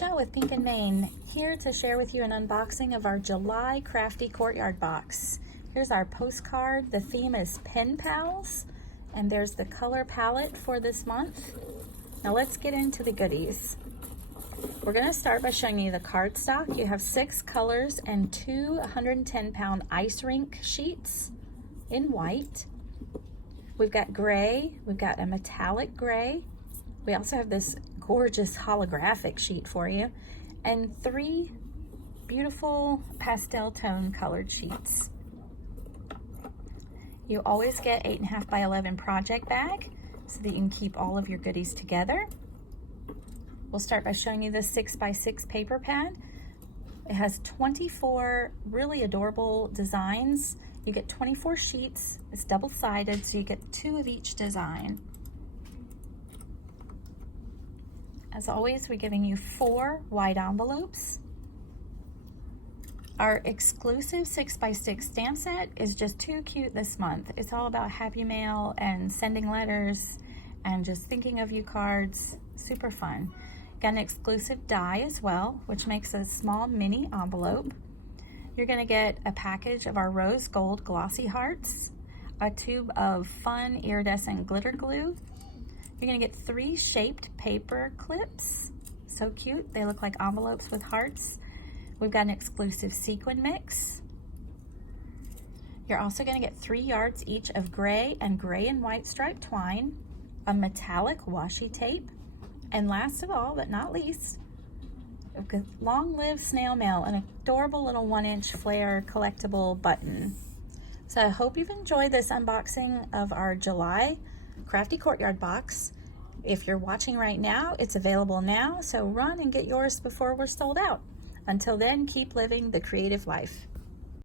Michelle with Pink and Main, here to share with you an unboxing of our July Crafty Courtyard box. Here's our postcard. The theme is Pen Pals, and there's the color palette for this month. Now let's get into the goodies. We're going to start by showing you the cardstock. You have 6 colors and 2 110-pound ice rink sheets in white. We've got gray, we've got a metallic gray. We also have this gorgeous holographic sheet for you, and 3 beautiful pastel tone colored sheets. You always get 8.5 by 11 project bag so that you can keep all of your goodies together. We'll start by showing you the 6 by 6 paper pad. It has 24 really adorable designs. You get 24 sheets. It's double-sided, so you get 2 of each design. As always, we're giving you 4 white envelopes. Our exclusive 6 by 6 stamp set is just too cute this month. It's all about happy mail and sending letters and just thinking of you cards. Super fun. Got an exclusive die as well, which makes a small mini envelope. You're gonna get a package of our rose gold glossy hearts, a tube of fun iridescent glitter glue. You're gonna get 3 shaped paper clips. So cute, they look like envelopes with hearts. We've got an exclusive sequin mix. You're also gonna get 3 yards each of gray and white striped twine, a metallic washi tape, and last of all, but not least, we've got long live snail mail, an adorable little 1-inch flare collectible button. So I hope you've enjoyed this unboxing of our July Crafty Courtyard box. If you're watching right now, it's available now, so run and get yours before we're sold out. Until then, keep living the creative life.